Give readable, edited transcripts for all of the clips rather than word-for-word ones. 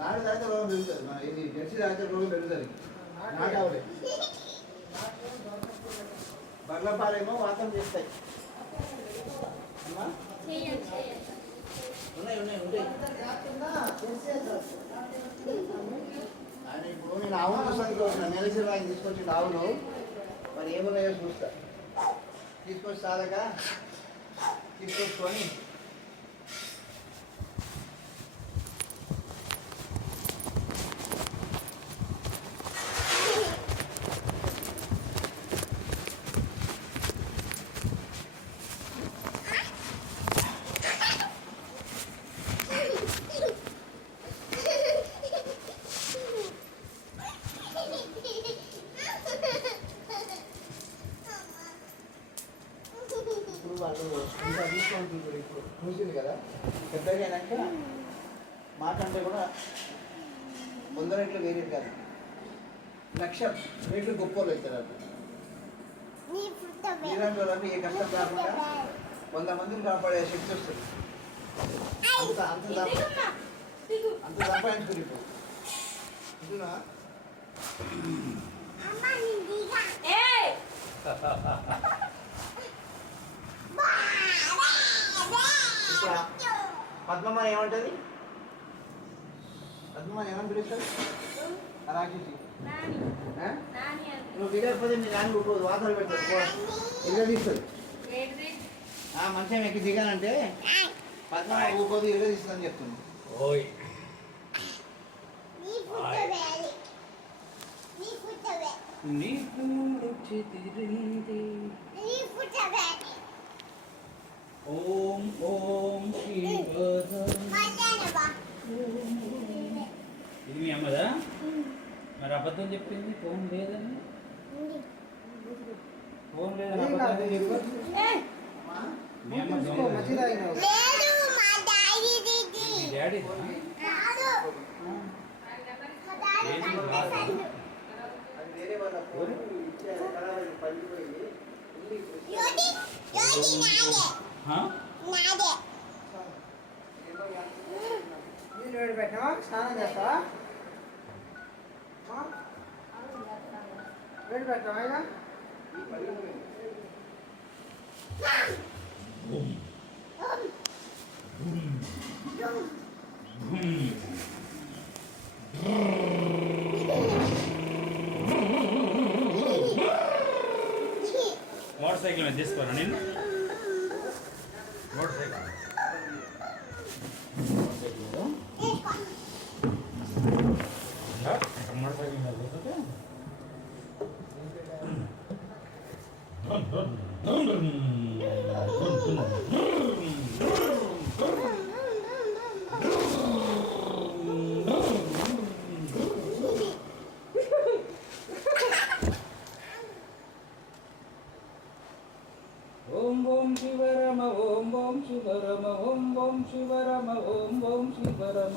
నాడు తాగితే రోగం పెరుగుతుంది. మన ఇది జెర్సీ తాగితే రోగం పెరుగుతుంది. నాటావులే బర్ల పాలేమో వాతం చేస్తాయి. ఉన్నాయి ఉన్నాయి ఉంటాయి. ఆయన ఇప్పుడు నేను ఆవును చూసానికి వచ్చిన నెలసరి ఆయన తీసుకొచ్చిన ఆవులు మరి ఏమున్నాయో చూస్తా. తీసుకొచ్చి సాదగా తీసుకొచ్చుకొని వాళ్ళు ఇంకా తీసుకుంటుంది. ఇప్పుడు చూసింది కదా పెద్దగా అయినాక మాకంటే కూడా 100 రెట్లు వేరేది కాదు. 1,00,000 రెట్లు గొప్ప వాళ్ళు అవుతారు. ఇలాంటి వాళ్ళకి ఏ కష్టం కాకుండా 100 మందిని కాపాడే శక్తి వస్తుంది. అంత సంపాదించుకుని ఇప్పుడు ఇటునా పద్మమ్మ ఏమంటది? పద్మమ్మ ఏమని పిలుస్తుంది? రాక్షసి నువ్వు దిగకపోతే మీ నాన్న ఊరుకోదు, వాతలు పెడతాడు, ఇరగదీస్తుంది. మంచం ఎక్కి దిగానంటే పద్మమ్మ ఊరుకోదు, ఇరగదీస్తుందని చెప్తుంది. ఓం ఓం ఇది మీ అమ్మదా? మరి అబద్ధం చెప్పింది ఫోన్ లేదని. ఫోన్ లేదని అబద్ధం చెప్పు. మీ అమ్మ డాడీ వేడి పెట్టావా? స్నానం చేస్తావా? వేడి పెట్టావా? మోటార్ సైకిల్ మీద తీసుకోరా నేను? మోటార్ సైకిల్ మోటార్ సైకిల్ మీద కూర్చుంటే ఓం ఓం శివరమ ఓం ఓం శివరమ ఓం ఓం శివరమ ఓం ఓం శివరమ.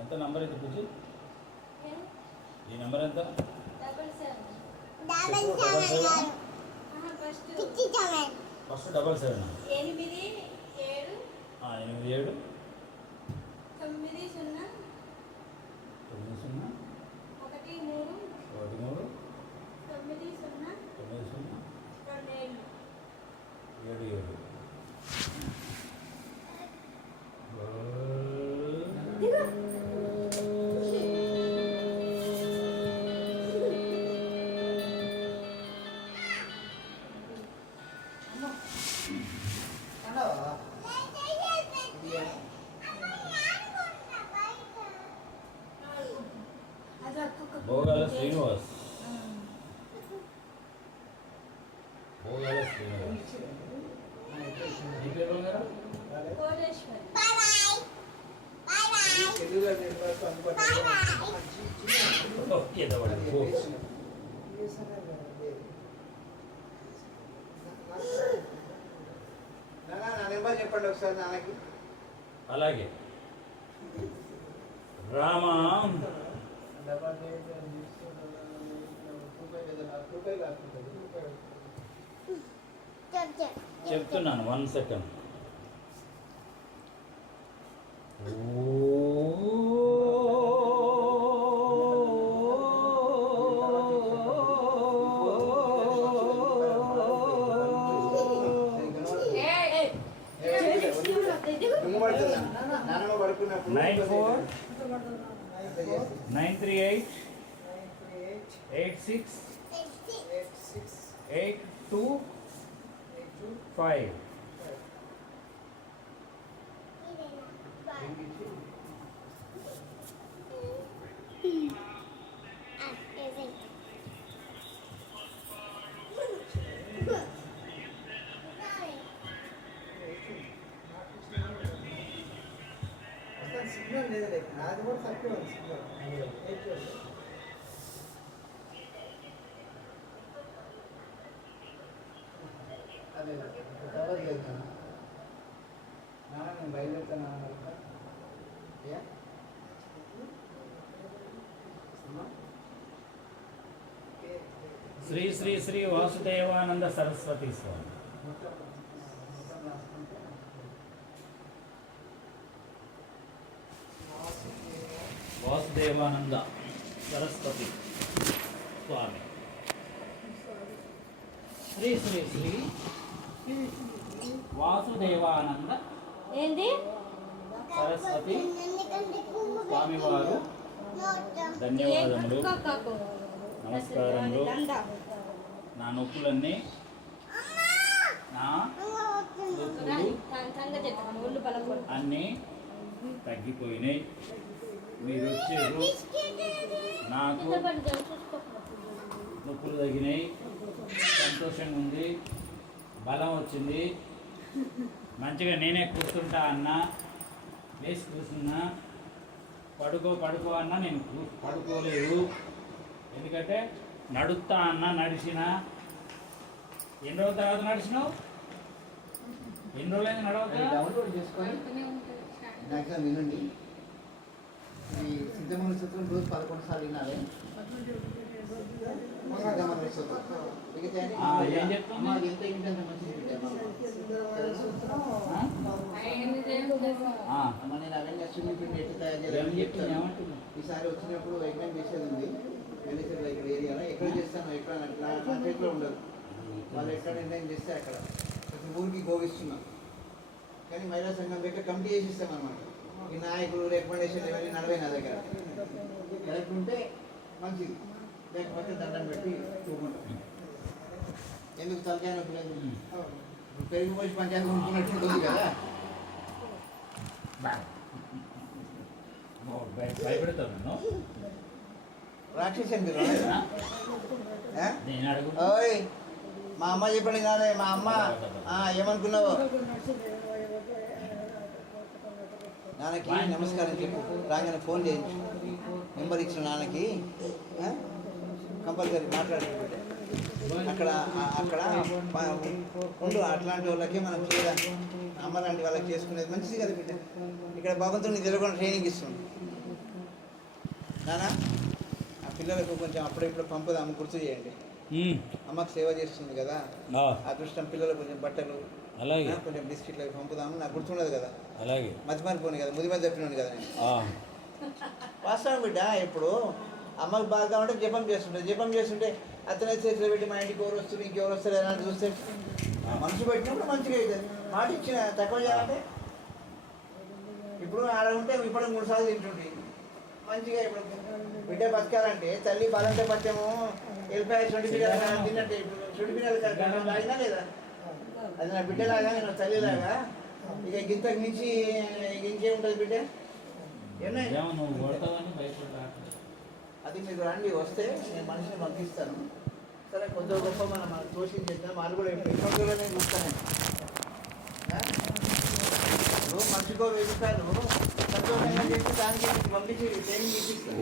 ఎంత నంబర్ ఎంత పూజ? ఈ నెంబర్ ఎంత? ఫస్ట్ 77 8 7 9 7 9 0 9 0 1 3 1 3 9 0 9 0 2 7 7. భోగాల శ్రీనివాస్. భోగాల శ్రీనివాస్. ఈ పేరు ఉన్నారా? చెప్పండి ఒకసారి నాన్నకి. అలాగే రామా చెప్తున్నాను 1 సెకండ్. నాన్నమ్మ పడుకున్నప్పుడు 94 938 86 825. సిగ్నల్ లేదు, నాది కూడా తక్కువ సిగ్నల్. అదే టవర్ లేదు నాన్న, నేను బయలుదేరుతాను. శ్రీ శ్రీ శ్రీ వాసుదేవానంద సరస్వతి స్వామి. వాసుదేవానంద సరస్వతి స్వామి. శ్రీ శ్రీ శ్రీ వాసుదేవానంద ఏంది సరస్వతి స్వామివారు ధన్యవాదములు, నమస్కారములు. నా నొప్పులన్నీ నా నొప్పులు అన్నీ తగ్గిపోయినాయి. మీరు వచ్చారు, నాకు నొప్పులు తగ్గినాయి, సంతోషంగా ఉంది, బలం వచ్చింది. మంచిగా నేనే కూర్చుంటా అన్నా, లేచి కూర్చున్నా. పడుకో అన్నా నేను పడుకోలేదు. ఎందుకంటే నడుస్తా అన్నా, నడిచిన. ఎన్ని రోజుల తర్వాత నడిచినావు? ఎన్ని రోజులైంది నడవక? డౌన్లోడ్ చేసుకొని మ్యాక్సిమం వినండి. ఈ సిద్ధమూల సూత్రం రోజు 11 సార్లు వినాలి. సిద్ధమూల సూత్రం ఏం చెప్తాను? అమ్మ ఎంత ఇంటంత మంచిది అమ్మ, నేను అవన్నీ అశ్విని పిండి ఎట్లా తయారు చేయాలని చెప్తాను. ఈసారి వచ్చినప్పుడు ఎగ్జామ్ చేసేది ఉంది. మేనేజర్ ఇక్కడ ఏరియాలో ఎక్కడ చేస్తాను, ఎక్కడ నా చేతిలో ఉండదు. వాళ్ళు ఎక్కడ నిర్ణయం చేస్తే అక్కడ ప్రతి ఊరికి గోవిస్తున్నాం. కానీ మహిళా సంఘం దగ్గర కమిటీ చేసి ఇస్తాం అనమాట. ఈ నాయకులు రికమెండేషన్ ఎవరి నడవే నా దగ్గర లేకుంటే మంచిది, లేకపోతే దండం పెట్టి చూకుంటాం. ఎందుకు తలకాయ నొప్పి లేదు, పెరిగి పోసి పంచాయతీ కొనుక్కున్నట్టు ఉంటుంది కదా. భయపెడతావు నన్ను? రాక్షసి అండి. నేను అడుగు. ఓయ్ మా అమ్మ చెప్పండి కాదే, మా అమ్మ ఏమనుకున్నావు? నాన్నకి నమస్కారం చెప్పు, రాగానే ఫోన్ చేయించు. నెంబర్ ఇచ్చిన నాన్నకి కంపల్సరీ మాట్లాడుకుంటే అక్కడ అక్కడ ఉండు. అట్లాంటి వాళ్ళకి మనం చేయడం, అమ్మ లాంటి వాళ్ళకి చేసుకునేది మంచిది కదా బిడ్డ. ఇక్కడ భగవంతుడిని తెలియకుండా ట్రైనింగ్ ఇస్తుంది నాన్న. ఆ పిల్లలకు కొంచెం అప్పుడప్పుడు పంపుదాము, గుర్తు చేయండి. అమ్మకు సేవ చేస్తుంది కదా, అదృష్టం. పిల్లలకు కొంచెం బట్టలు, అలాగే కొంచెం బిస్కెట్లు పంపుదాము. నాకు గుర్తుండదు కదా, అలాగే మర్చిపోను కదా, ముది చెప్పినాను కదా నేను. వాస్తవం బిడ్డ. ఇప్పుడు అమ్మకు బాగా ఉంటే జపం చేస్తుంటే అతనే చేతిలో పెట్టి మా ఇంటికి ఎవరు వస్తుంది, ఇంకెవరు వస్తారు అని చూస్తే మనసు పెట్టినప్పుడు మంచిగా అవుతుంది. మాట ఇచ్చిన తక్కువ చేయాలంటే ఇప్పుడు ఆడ ఉంటే ఇప్పుడు 3 సార్లు తింటుంది మంచిగా. ఇప్పుడు బిడ్డ బతకాలంటే తల్లి బాలంటే పచ్చము వెళ్ళిపోయి శుంఠి బిడ్డలు తిన్నట్టే. ఇప్పుడు శుంఠి బిడ్డలు తాగినా లేదా? అది నా బిడ్డలాగా, నేను తల్లిలాగా. ఇక గింతకు మించి ఇంకేముంటుంది బిడ్డ? అది మీరు రండి, వస్తే నేను మనిషిని పంపిస్తాను. సరే కొద్ది గొప్ప మనం తోషించేద్దాం. వాళ్ళు కూడా ఇబ్బందులనే చూస్తాను. ఇప్పుడు మనిషికో 1000 రూపాయలు సంతోషంగా చెప్పి దానికి పంపించి ట్రైనింగ్ ఇప్పిస్తాను.